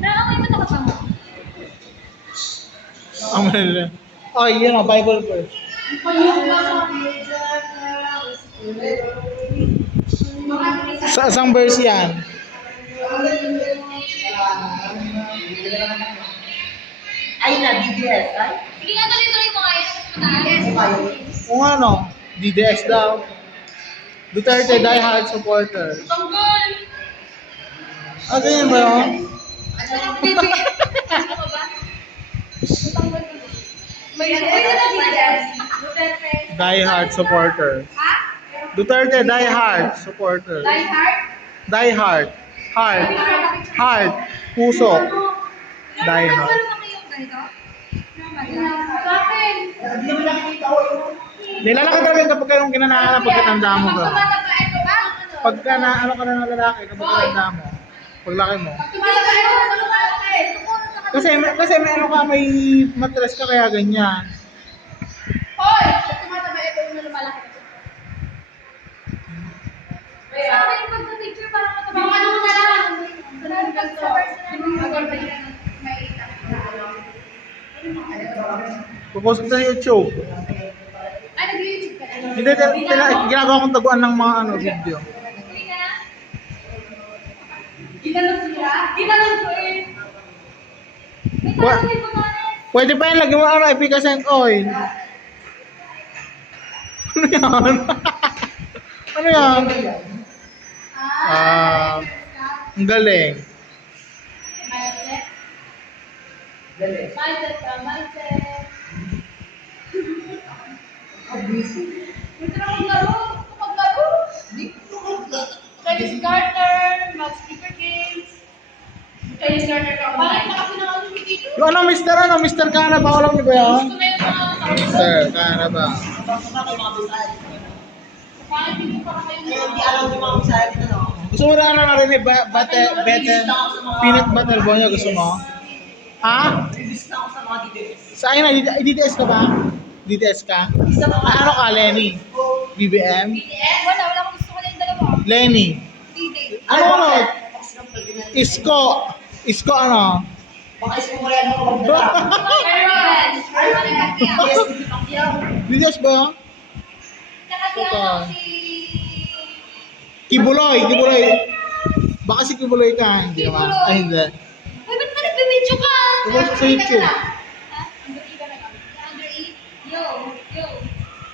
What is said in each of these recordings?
Naamoy mo ito kasama. Ang malala. Oh, yun o, Bible verse. Sa isang verse yan. Ay na, DDS, ay? Sige nga, tuloy-tuloy mo kayo. Mataas. Kung ano, DDS daw. Duterte die hard supporter. Tanggol! Ah, ganyan ba yun? Bibi. Ano ba? May ano na bigas? Die hard supporter. Ha? Duterte die hard supporter. Die hard? Die hard. Hard. Hard. Puso. Die hard. Meron ba kayong ganito? Bakit? Hindi naman nakikita ko yun. Nilalaki talaga kapag kayong ginanahan pagkatanda mo ka. Tumataba ito ba? Pagka na ano ka na ng lalaki kapag katanda mo. Paglaki mo. Tumataba ito. Kasi may ano ka, may matres ka kaya ganyan. Hoy! Tumataba ito yung lumalaki. Sa akin, pag sa picture, parang mataba. Yung ano na lang. Pag sa personal, Pupost ko sa YouTube. ay, nag-YouTube ka na. Hindi, ginagawa kong taguan ng mga ano, video. Hindi ka na? Ginanong sila? Ginanong ko eh. May tanong may butanes. Pwede pa yan, lagyan mo ano, efficacent oil. Ano yan? Ano yan? Ang galing. Mindset. Dali. Mindset ka, mindset. Gusto na maglaro. Maglaro. Chinese garter, mag-speaker games. Chinese garter ka. Bakit na kasi nakalimit dito? Yung ano, Mr. Canaba, alam niyo ba yan? Gusto na yung mga Mr. Canaba. Bakit hindi pa kayo Hindi alam yung mga bisaya dito, no? Gusto mo na ano narinig, peanut butter ba niya gusto mo? Ha? Release na ako sa mga DDS. Sa akin na, DTS ka ba? DTS ka? Ano ka, Lenny? BBM? BTS? Wala akong gusto ko na yung dalawa. Lenny? Hindi. Ano? Isko? Isko ano? Baka isip mo yan ako magdala. Aaron! Aaron ang Pacquiao. Yes, hindi Pacquiao. DTS ba yun? Tsaka si ano, si... Kibuloy. Baka si Kibuloy ka, hindi naman. Kibuloy. Ay, hindi. Uy, ba't ba nag-video ka? Diba sa YouTube? Ha? Under E ka na kami. Under E? Yo! Yo!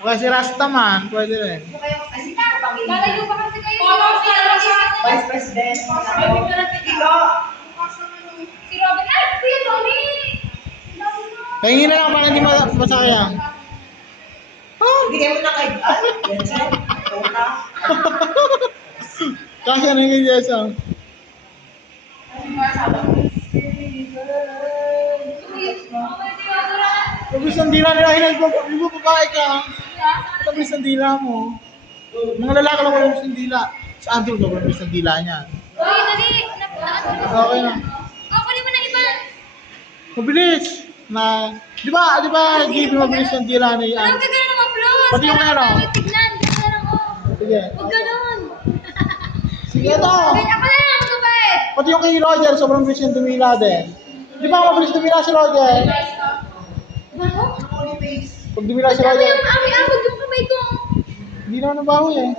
Baka si Rastaman, pwede rin. Lalayo pa kasi kayo. Vice President. Kiko. Si Robin. Ay! Kuya Tony! Pahingin na lang para hindi masayang. Hindi kayo na kay... Yan siya. Tota. Kasi ano yung Jessa? Kabis ng dila nila, hindi mo babae ka. Kabis ng dila mo. Mga lalaki lang kabis ng dila. Sa Andrew ka kabis ng dila niya. Uy, dali! Okay na. Kunin mo na iba! Mabilis. Di ba, give mabilis ng dila ni Huwag Andrew. ka ganun mag-upload! Pati yung ano? Tignan! Ganun lang ako! Sige. Huwag ganun! Sige ito. Ganyan ako lang! Magkabait! Pati yung kay Roger, sobrang bilis yung dumila din. Di ba mabilis dumila si Roger? Baho? Pag dumila si Sabi Roger, yung ami-amod yung kamay ko! hindi naman nabaho eh.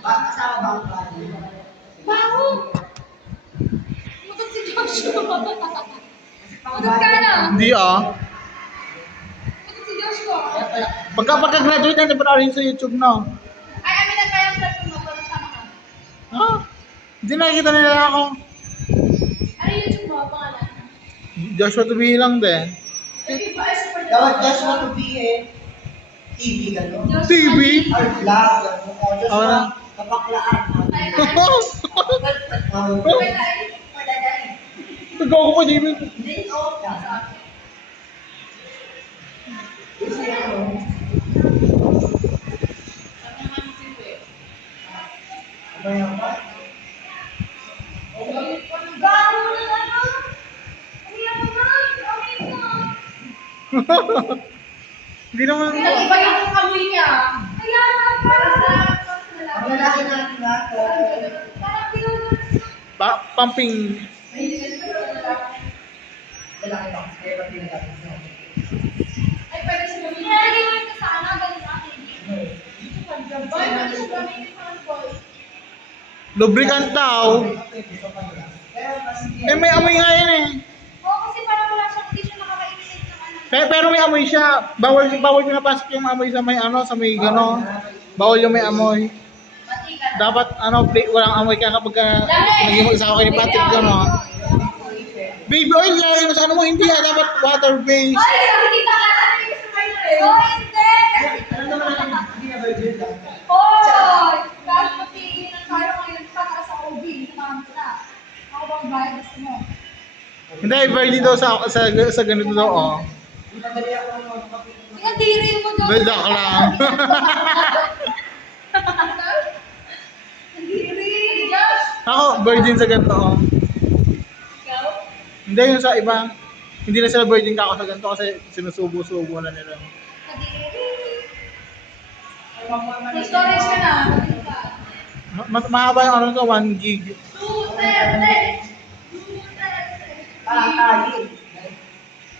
Kasama ba ang plano? Baho! Matot si Joshua! Matot ka na! Hindi ah. Matot si Joshua! Pagka-graduate natin pa rin sa YouTube no. Ay, amin na tayo sa mo para sama ka. Ah, hindi nakikita nila ako. Ano yung YouTube mo? Pangalan? Joshua Tubihi lang din. Dapat just want to be TV, gano'n. TV? Or vlog, gano'n. Or just Oo na. kapaklaan. Nagawa ko pa TV. Hindi, oo. Kasi ano, ano yan ba? Baho na ano? Umiyak ko na! Amin mo! Hindi naman. Iba yung amoy niya. Kaya nga, para sa... Ang lalaki natin nga, Parang tinulog. Pumping. Lalaki ba? Kaya ba pinagamit mo? Ay, pwede siya gamitin. Nilalagay mo ito sa ano, ganun sa akin. Boy, pwede siya gamitin sa ano, boy. Lubricant daw. Pero kasi Eh, may amoy nga yan eh. Oo, kasi parang wala siyang, hindi siya nakaka-imitate ng ano. Pero may amoy siya. Bawal pinapasok yung amoy sa may ano, sa may gano. Bawal yung may amoy. Matigas. Dapat ano, walang amoy ka kapag naging mag-isawa kayo ni Patrick gano. Baby oil, lari mo sa ano mo, hindi dapat water-based. Ay, nakikita ka na rin sa kayo eh. Oo, hindi. ano naman ang hindi na virgin lang. Hoy! Kahit matigil ng tayo ngayon para sa OB, sumama na. Ako bang bayad gusto mo? Hindi, virgin daw sa ganito daw, oh. Hindi madali ako ng mga kapit. Tingnan diri mo daw. Balda ka lang. Ang diri. Josh! Ako, virgin sa ganito, oh. Ikaw? Hindi, yung sa iba. Hindi na sila virgin ka ako sa ganito kasi sinusubo-subo na nila. Kadiri. May storage ka na. Kadiri ka. Mahaba yung ano to, 1 gig. 230. Parang tali.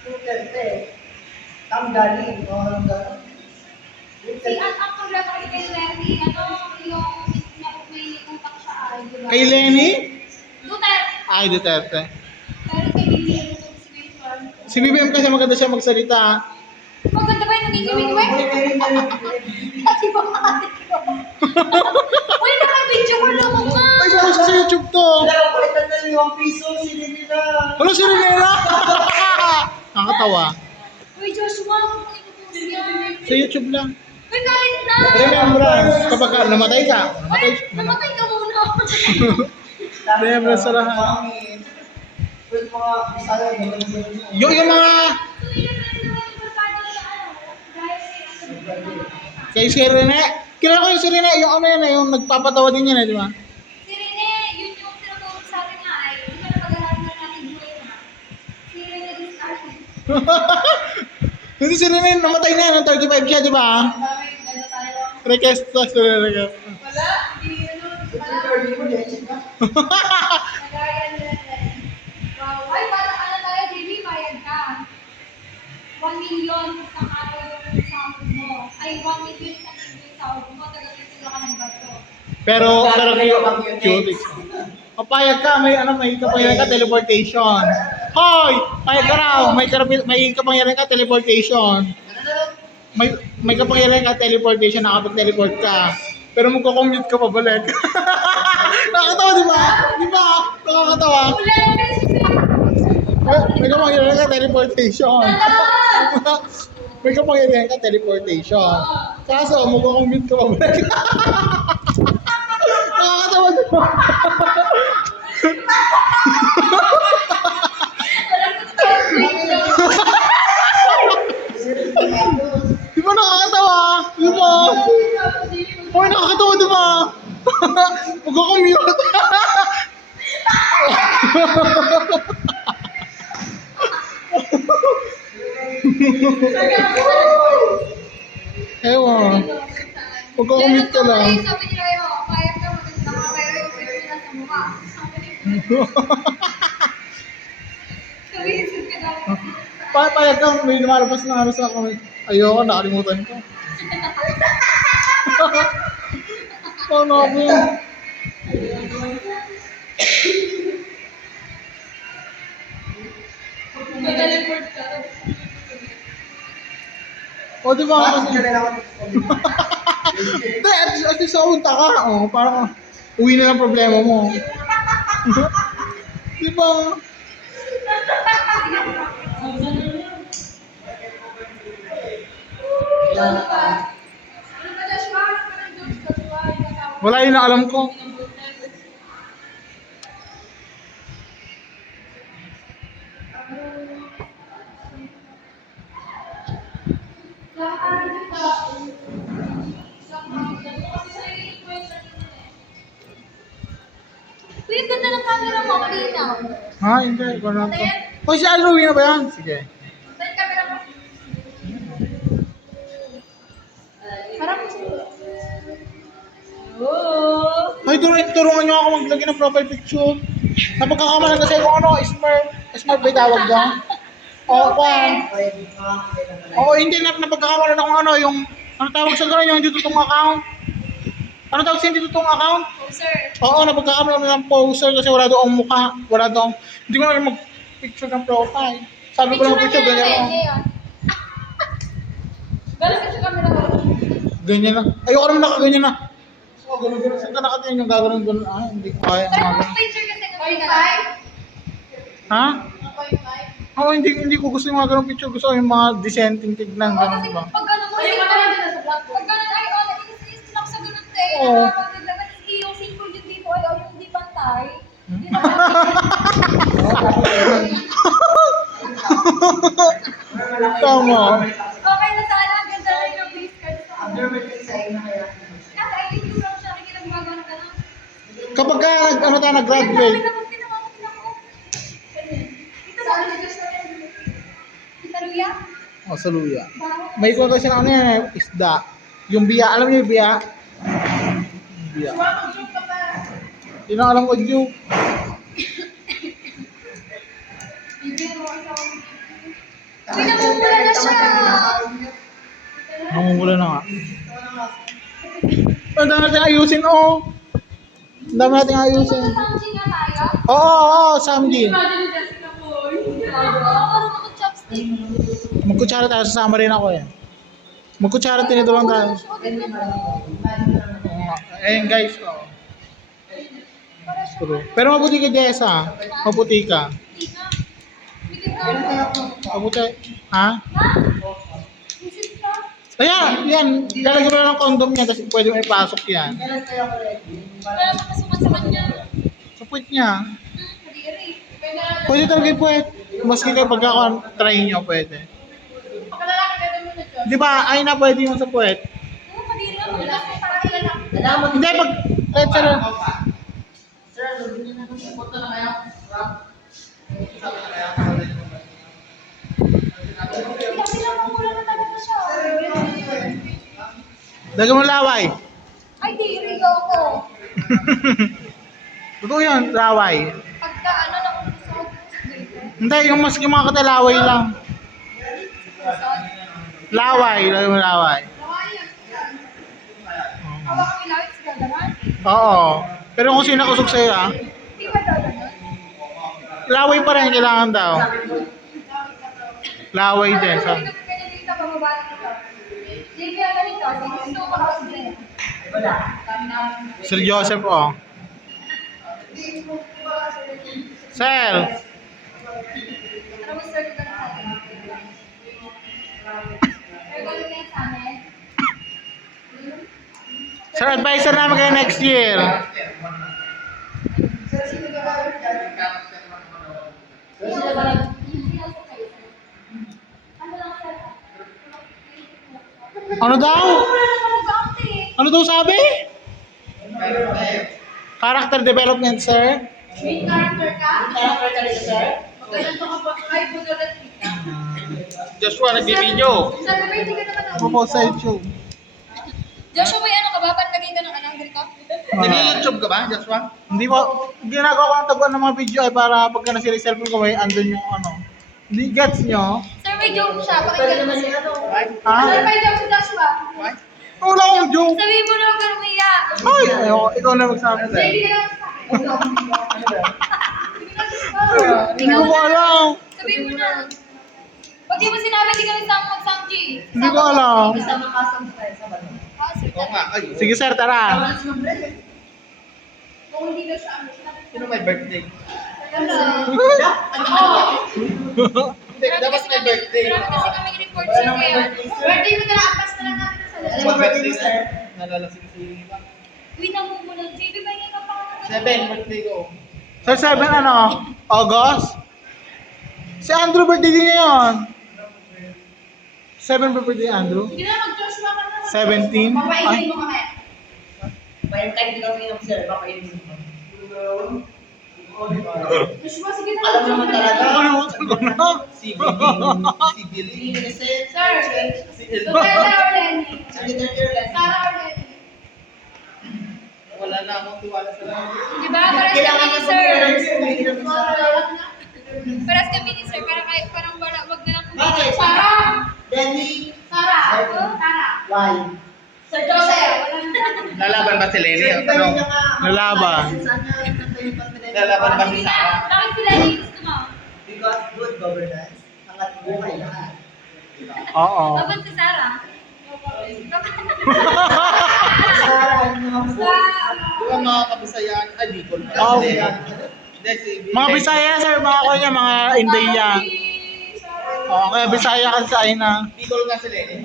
230. Tanggalin. O, anong gano'n? Si ang problema kasi kay Lenny, ano, yung may utak siya ay, di ba? Kay Lenny? Duterte. Ay, Duterte. Pero kay BBM ito si Wilson. Si BBM kasi maganda siya magsalita. Maganda ba yung naging gawin? Kasi ba ate ko? Uy, naka-video ko lang mo ka. Ay, saan siya sa YouTube to? Dalawa palitan na yung 1 piso. Sili nila. Ano si Renela? Nakakatawa. Uy, Joshua, kung ito yan. Sa YouTube lang. Uy, kahit na. Remembrance. Kapag namatay ka. Uy, namatay ka muna. Remembrance sa lahat. Pwede mga bisaya. ganun. Yung mga kay si Rene. Kilala ko yung si Rene. Yung ano yan, yung nagpapatawa din yan, di ba? Si Rene, yun yung tinutulog sa akin nga ay, hindi ka napag-aralan na natin buhay na. Si Rene Discarte. Hindi si Rene, namatay na yan. 35 siya, di ba? Gano'n tayo. Request to si Rene. Wala, hindi ano, wala. Hindi mo, leche ka. Nagaya nila. Wow. Ay, para ano tayo, JB, bayad ka. 1 million isang araw yung sahod mo. Ay, 1 million isang linggo yung sahod mo. Tagal-titilo ka ng bato. Pero cute. Papayag ka, may kapangyarihan ka, teleportation. Hoy! Payag ka raw, may kapangyarihan ka, teleportation. May kapangyarihan ka, teleportation, nakapag-teleport ka. Pero magko-commute ka pabalik. Nakakatawa, di ba? Di ba? Nakakatawa. Wala yung beses na. May kapangyarihan ka, teleportation. May kapangyarihan ka, teleportation. Kaso, magko-commute ka pabalik. Nakakatawa, di ba? Walang totoo. Di ba nakakatawa? Di ba? Hoy, nakakatawa, di ba? Magko-commute. Ewan. Magko-commute ka lang. Sabi nila yun, payag ka maganda ka, pero yung pwede na sa mukha. Sabi ka dapat. Payag ka, may lumalabas na ano sa ako. Ayoko, nakalimutan ko. Paano ako yun? Mag-teleport ka. O, di ba? Bakit Kasi, ka na lang? hindi, at least sa unta ka. O, parang uwi na lang problema mo. Di ba? Ano ba? Ano ba, Joshua? Ano ba ng Joshua? Wala yun na alam ko. Uy, ang ganda ng camera mo, malinaw. Ha? Hindi, wala to. O, si Aldo, uwi na ba yan? Sige. Saan camera mo? Harap mo siya. Oh! Ay, tulungan niyo ako maglagay ng profile picture. Napagkakamalan kasi kung ano, Smurf ba tawag doon? Oo, kwan. Oo, hindi napagkakamalan akong ano, yung, ano tawag sa gano'n, yung hindi totoong account. Ano tawag sa hindi totoong account? Oh, sir. Oo, napagkakamalan ng poster kasi wala doong mukha, wala doong, hindi ko na mag-picture ng profile. Sabi ko lang picture, ganyan lang. Galing ka sa camera ko. Ganyan na. Ayoko naman nakaganyan na. So, ganun-ganun. Saan ka nakatingin yung gagawin-ganun? Ah, hindi ko kaya. Pero Mga kung ganun. picture kasi kung ka. Ha? Oo, hindi ko gusto yung mga ganun picture. Gusto ko yung mga decenting tignan. Oo, Ganun kasi ba? pag ganun mo, ay, pag ganun ay, inis lang sa ganun tayo. Oo. Nakakapagdagan, hindi yung simple yung dito, ay, yung hindi pantay. Hindi na Tama. Okay na sana, ang ganda rin yung base card sa ano. Naka-edit lang siya, hindi na gumagawa ng ganun. Kapag ka, ano tayo, nag-graduate. Oh, sa luya. May kuha kasi ng ano yan, isda. Yung biya, alam niyo yung biya? Biya. Hindi na alam ko yung. Uy, namumula na siya. Namumula na nga. Ang dami natin ayusin, oh. Ang dami natin ayusin. Something na tayo. Oo, Samji. Oo, parang ako chopstick. Magkutsara tayo, sasama rin ako eh. Magkutsara, tinituruan tayo. Ayun guys, oh. Pero mabuti ka, Jessa. Mabuti ka. Mabuti. Ha? Ayan, yan. Lalagyan mo lang ng condom niya, tapos pwede mo ipasok yan. Wala makasukan sa kanya. Sa puwet niya. Kadiri. Pwede talaga yung puwet. Maski kayo pagka-try nyo, pwede. Pagkalalaki ka doon muna, Diyos. Di ba, ay na pwede yung sa puwet. Oo, kadiri lang. Wala ka para ilan. Hindi, pag... Let's say, Kasi lang mamula na talaga siya. dagan mo laway. Ay, diri ako. Totoo yan, laway. Pagka ano lang gusto ko dito. Hindi, yung maski mga katalaway lang. Laway, lagyan mo laway. Hawa kami lawit sa gagaman. Oo. Pero kung sino kusog sa'yo, ah. Di ba daw ganun? Laway pa rin, kailangan daw. Laway din. So. Hindi kami ganyan dito, pababa dito. Sige, ganito. Gusto ko kasi dyan. Sir Joseph, oh. Sir! Tara mo, sir, dito na sa atin. Pero ganun yan sa amin. Sir, advisor namin kayo next year. Ano daw? Ano daw sabi? Character development, sir. Main character ka? Maganda ka ba? Ay, magalat ka. Joshua, nag-video. Sabi mo, hindi ka naman ako. Popo sa YouTube. Joshua, may ano ka ba? Ba't naging ka ng ananggal ka? Nag-YouTube ka ba, Joshua? Hindi po. Ginagawa ko ng taguan ng mga video ay para pagka nasira yung cellphone ko, may andun yung ano. Hindi, gets nyo? Sir, may joke siya. Pakinggan mo siya. Ha? Sir, may joke si Joshua. Wala akong joke. Sabihin mo na huwag ka umiyak. Ay, ayoko. Ikaw na magsabi. Hindi ka lang sa akin. Hindi ko alam. Sabihin mo na. Pag di mo sinabi, di kami mag-samji. Hindi ko alam. Oo nga. Sige sir, tara. Kung hindi ka siya, ano, sinabi ko. Sino may birthday? Ano? Hindi, dapat may birthday. Marami kasi kami report sa kaya. Birthday mo na apas na lang natin sa Ano lahat. ba birthday mo, sir? Nalalasing si Lima. Uy, namumulan. JB, ba yung kapakanan? 7, birthday ko. Sir, 7 ano? August? Si Andrew birthday din niya yun. 7 birthday ni Andrew? Hindi na mag-Joshua ka na. 17? Papainin mo kami. Bayan tayo din kami ng sir, papainin mo. Joshua, sige na. Alam naman talaga. Nakalimutan ko na. Si Billy. Si Billy. Sir, Si Duterte or Lenny? Si Duterte or Lenny? Sara or Lenny? Wala Wala na akong tiwala sa lahat. Di ba? Paras Kailangan kami ni na sir. sir. Paras kami ni sir. Parang wala, wag na lang Bakit? Sarah! Danny, Sarah! why? Sir Joseph! Lalaban ba si Lenny? Sir, iba rin niya nga. Lalaban. Lalaban ba si Sarah? Bakit sila yung gusto mo? Because good governance, angat buhay lahat. Oo. Abot si Sarah. Sarah, ano nga po? Di ba mga kabisayan? Ay, Bicol. Oh, Hindi. yeah. Hindi, si Mga Bisaya, sir, mga kanya, mga India. Oo, kaya Bisaya kasi sa akin na. Bicol nga si Lenny.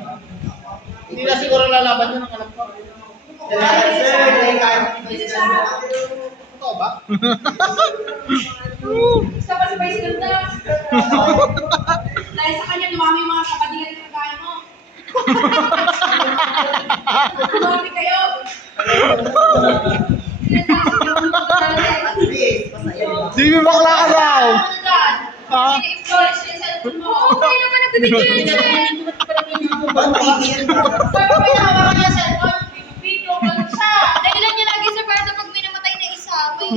Hindi na siguro lalaban yun ang alam ko. Salamat, sir. Kaya mo Totoo ba? Gusto pa si Vice Ganda. Dahil sa kanya, dumami yung mga kabadingan ng kagaya mo. Dumami kayo. At least, masaya lang. Di ba bakla ka daw? Ah? Ini-explore siya sa cellphone mo. Okay naman nagbibigyan siya. Ang tigil. Sir, may nakawakan niya cellphone. Video call siya. Dahilan niya lagi sir para pag may namatay na isa, may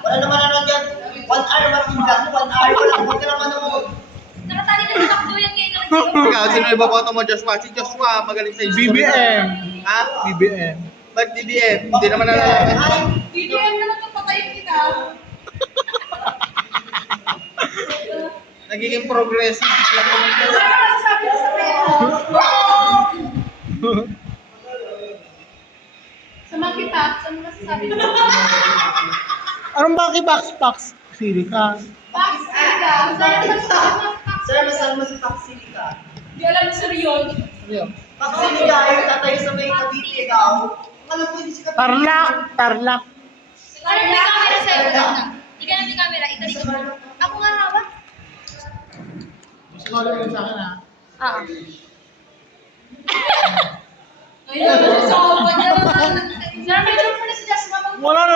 Wala naman ano dyan. 1 hour naman yung vlog. 1 hour lang. Huwag ka naman manood. Nakatali na sa takduyan ngayon ng Ikaw, sino iboboto mo, Joshua? Si Joshua, magaling sa BBM. Ha? BBM. Ba't BBM? Hindi naman nalalaman. Ay, BBM naman itong patayin kita. Nagiging progressive. Ano masasabi ko sa kanya? Sa Monkeypox, ano masasabi ko? Anong baki box? Sili ka. Box, ka. Sana masasabi mo. sir, masama mo si Paxilica. Di alam ni Sir yun. Paxilica, yung tatayo sa may Cavite daw. Alam ko hindi si Cavite. Tarlac. Parang may camera sa'yo. Hindi ka na may camera. Italikod mo. Ako nga hawak. Mas mo yun sa akin, ha? Oo. Ayun, sobrang naman. Sir, may tanong mo na si Jasma. Wala.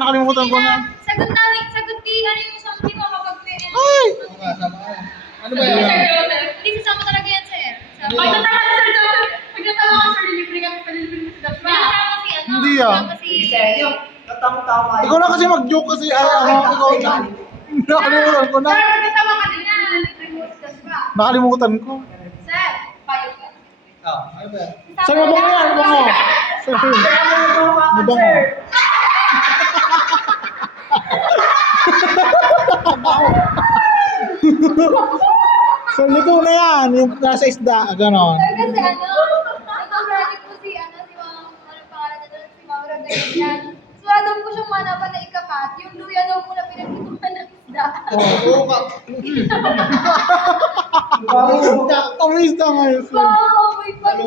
Nakalimutan ko na. Sagot namin, sagot di, ano yung something mo kapag may... Ay! Ano ba Sir yan? Joseph. Hindi kasama talaga yan, sir. Pag natama si Sir Joseph, pag natama ka, sir, libre ka, palilibre mo si Jasma. May kasama si ano? Hindi, ah. Kasama si... Sir, yung natang-tawa. Ikaw na kasi mag-joke kasi ikaw na. Nakalimutan ko na. Sir, pag natama ka din na, libre mo si Jasma. Nakalimutan ko. Sir, payo ka. Oh, ano ba? Sir, mabang yan, mabang. Sir, mabang. Sir, liko na yan. Yung nasa isda, ganon. Sir, kasi nag-project po si, anong pangalan na doon, si Ma'am Rodriguez yan. So, daw po siyang manapan na ikakat, yung luya daw po na pinagtutupan ng isda. Oo, kami isda ngayon. Sir. Wow, may pati.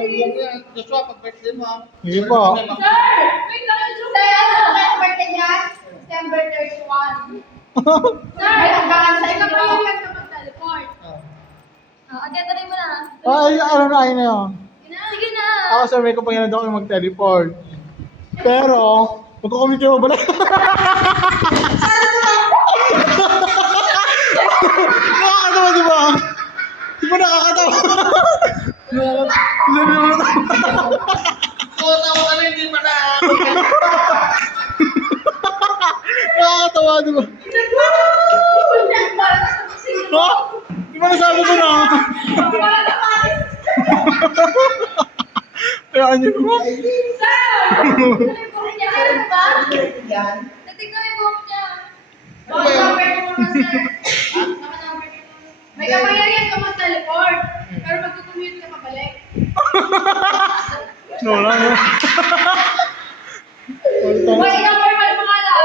Joshua, pag-birthday mo. Sige po. Sir, wait lang. Sir, ano ang birthday niya? December 31. Sir, hanggang sa ikaw pa yung mag-teleport. Agad rin mo na. Ay, alam na, ayun na yun. Sige na. Ako sir, may kapangyarihan daw kayo mag-teleport. Pero, magkukumit kayo mabalik. Nakakatawa, di ba? Di ba nakakatawa? Nakakatawa ka na, hindi pa na. Nakakatawa, di ba? Ha? Di ba nasabi ko na? Kaya ano ba? Yan. Natignan mo yung buhok niya. Ano ba yun? May kapangyarihan ka mag-teleport. Pero mag-commute ka pabalik. Wala na. Why number pa yung pangalan?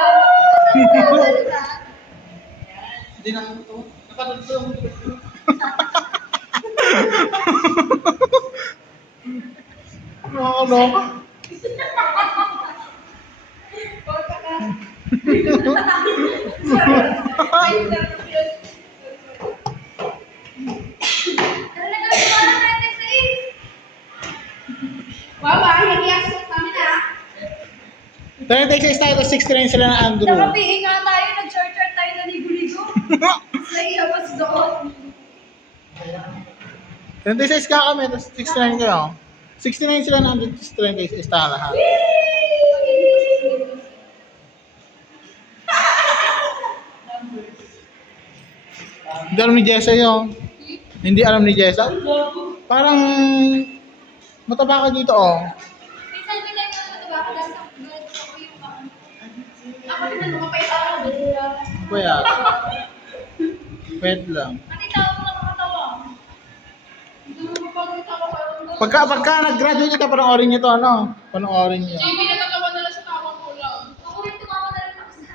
Hindi na ito. Napanood ko yung nakakaloka. Wow, hinihiyasan namin ah. 36 tayo, tapos 69 sila na Andrew. Nakapihi nga tayo, nag-short-short tayo na ligo-ligo. Naiyawas doon. 36 ka kami, tapos 69 kayo. 69 sila na 130 isa lahat. Hindi alam ni Jessa yun. Hindi alam ni Jessa. Parang mataba ka dito oh. Minsan may time na diba ako dahil sa ganito ako yung ako din ang mapait ako. Kuya. Wait lang. Nakita ko na makatawa. Hindi mo mapagkitawa ka. Pagka nag-graduate ka, panoorin niyo to, ano? Panoorin niyo. JB, natatawa na lang sa tawa ko lang. Ako rin tumawa na rin ako sa...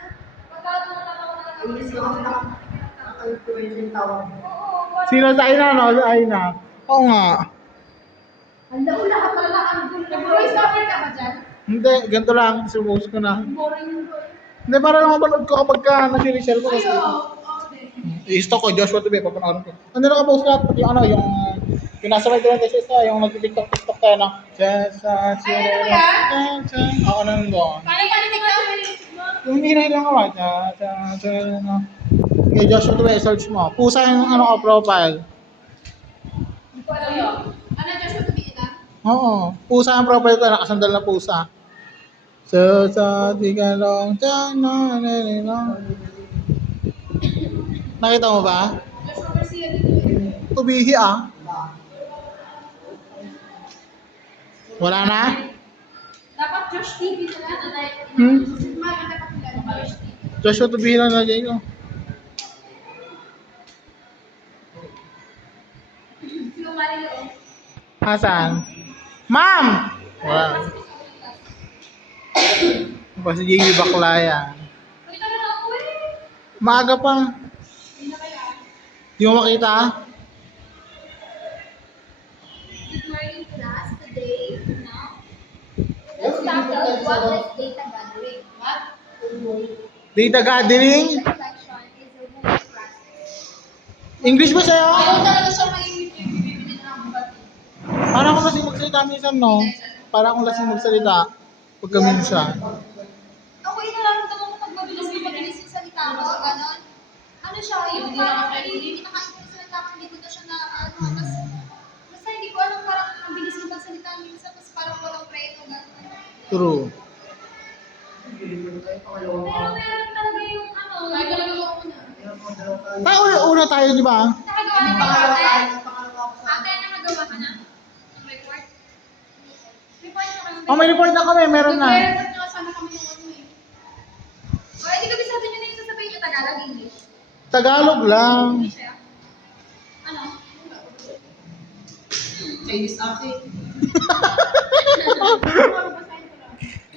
Pagka natatawa na lang ako. Inis ko kasi nakaka-influence yung tawag mo. Oo, Sino sa Aina, no? Sa Aina. Oo nga. ang laula ka pala ang gulo. Nag-voice over ka ba dyan? Hindi, ganito lang. Suppose ko na. Boring yung voice. Hindi, para mapanood ko kapag nasi-resell ko. Kasi, Oo, i-stock ko, Joshua TV, papanoorin ko. Ano naka-post lahat, pati yung ano, yung nasa may doon kasi isa, yung nag-tiktok tayo na. Sa Ay, ano ba yan? Oo, ano nun doon. Paano ka nitignan? Yung hinay lang ako, kay Joshua TV, search mo. Pusa yung ano ko, profile. Hindi ko alam yun. Ano, Joshua, tumiin na? Oo, pusa ang profile ko, nakasandal na pusa. Sa tigalong, nakita mo ba? Joshua Garcia dito. Tubihi ah. Wala na? Dapat Josh TV na lang. Dapat nila Josh TV. Joshua Tubihi lang lagay ko. Sino Mario? Asan? Ma'am! Wala. Pa si JB bakla yan. Uy, tara na ako eh. Maaga pa. Hindi na kaya. Di mo makita? Good morning class. Today, now, let's tackle what is data gathering. What? Data gathering? Collection is a whole process. English ba sa'yo? Ayaw talaga siya mainit yung bibili na ang bati. Parang ako lasing magsalita minsan, no? Parang ako lasing magsalita. Pagka minsan. Ako yung nararamdaman ko pag mabilis yung salita ko, gano'n. Ano siya, yung parang pinakain ko yung salita ko, hindi ko na siya na, ano, tas, basta hindi ko alam, parang ang bilis yung salita minsan, tas parang walang preto, gano'n. True. Pero meron talaga yung, ano, ay talaga ako na. Tayo, una tayo, di ba? Nakagawa na ba ate? Ate, nakagawa ka na? Ng report? Report na kami. Oh, may report na kami. Meron na. Report na sana kami ng ano eh. O, hindi kami sabi nyo na yung sasabihin nyo Tagalog, English. Tagalog lang. English eh. Ano? Chinese accent.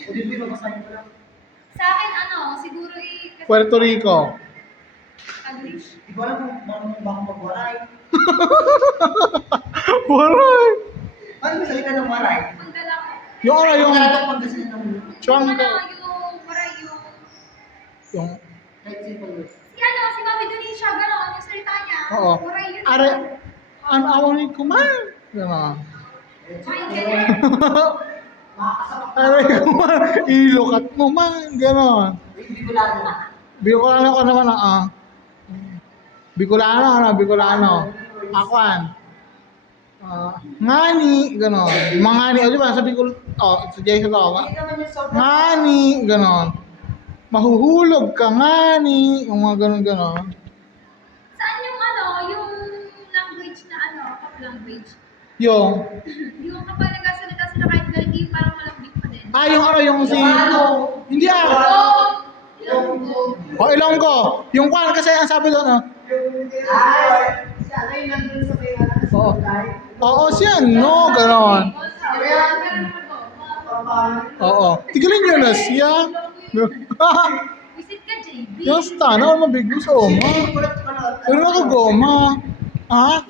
Hindi babasahin ko lang. Sa akin, ano, siguro eh, Puerto Rico. English. Hindi ko alam kung marunong ba akong mag-waray. Waray. Ano ba salita ng waray? Ang dala ko. Yung ano, yung... Tagalog Pangasinan ng Chuang Ano, ka. yung, parang yung, Yung... kahit simple words. si ano, si Mami Donisha, gano'n, yung salita niya. Oo. Waray yun. Are... Ang awarin ko man. Gano'n. Ay, ganyan. Makakasapak na. Aray ko man. Ilukat mo man. Gano'n. Bicolano na. Bicolano ko naman ah. Bicolano, ano? Bicolano. Akuan. Ngani, gano'n. Mangani, o di ba? Sabi ko, sa Jason ako, Hindi naman yung sobrang... ngani, gano'n. Mahuhulog ka, ngani. Yung mga gano'n. Saan yung ano, yung language na ano, pop language? Yung, Yung kapag nagkasalita sila kahit galit, yung parang malambing pa din. yung ano, yung si... Hindi ah. Ilonggo. O, Ilonggo. Yung kwan, kasi ang sabi doon, Ay! Si ano yung nandun sa may ano, sa Oo. Bulay? oo, siya, no, gano'n. Oo. Tigalin nyo na siya. Visit ka, JB. Yung stand, ako mabigyo sa oma. Pero nakagoma. Ha?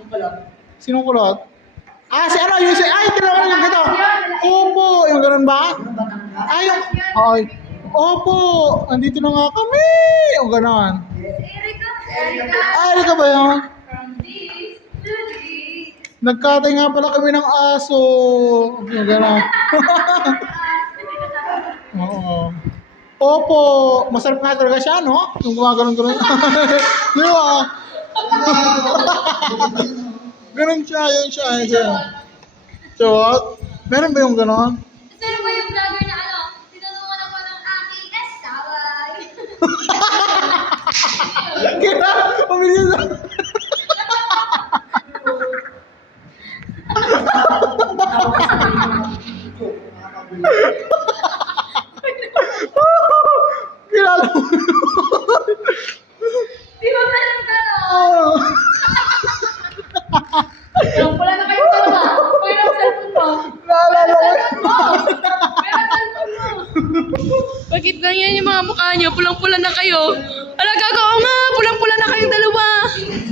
Sinong kulot? Ah, si ano, yung si, ay, tinawag yung gito. Opo, yung ganun ba? Ay, yung, ay, opo, andito na nga kami. Yung ganun. Erika. Erika. Ay, ano ka ba yun? From this to this. Nagkatay nga pala kami ng aso. Yung ganun. Oo. Opo, masarap nga talaga siya, no? Yung gumaganon-ganon. Di ba? Ganun siya, yun siya, yun siya. So what? Meron ba yung gano'n? Pero ba yung vlogger na ano, tinulungan ako ng aking esaway. Kaya, pamilya na. Kilala mo. Di ba meron gano'n? Oh. Yung pula na kayo talaga. Pwede ang cellphone mo. Naalala ko. Pwede ang cellphone mo. Bakit ganyan yung mga mukha nyo? Pulang-pula na kayo. Ala, gago, oo nga! Pulang-pula na kayong dalawa.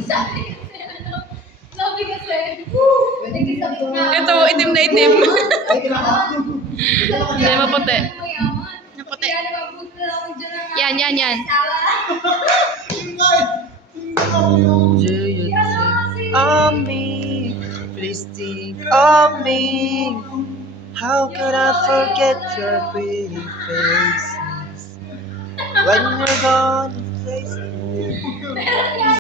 Sabi kasi ano, sabi kasi, nagkisabit na. Ito, itim na itim. Ay, kinakain. Hindi, maputi. Mayaman. Maputi. Kaya naman na ako dyan ng Yan. On me, please think of me. How could I forget your pretty faces when you're gone?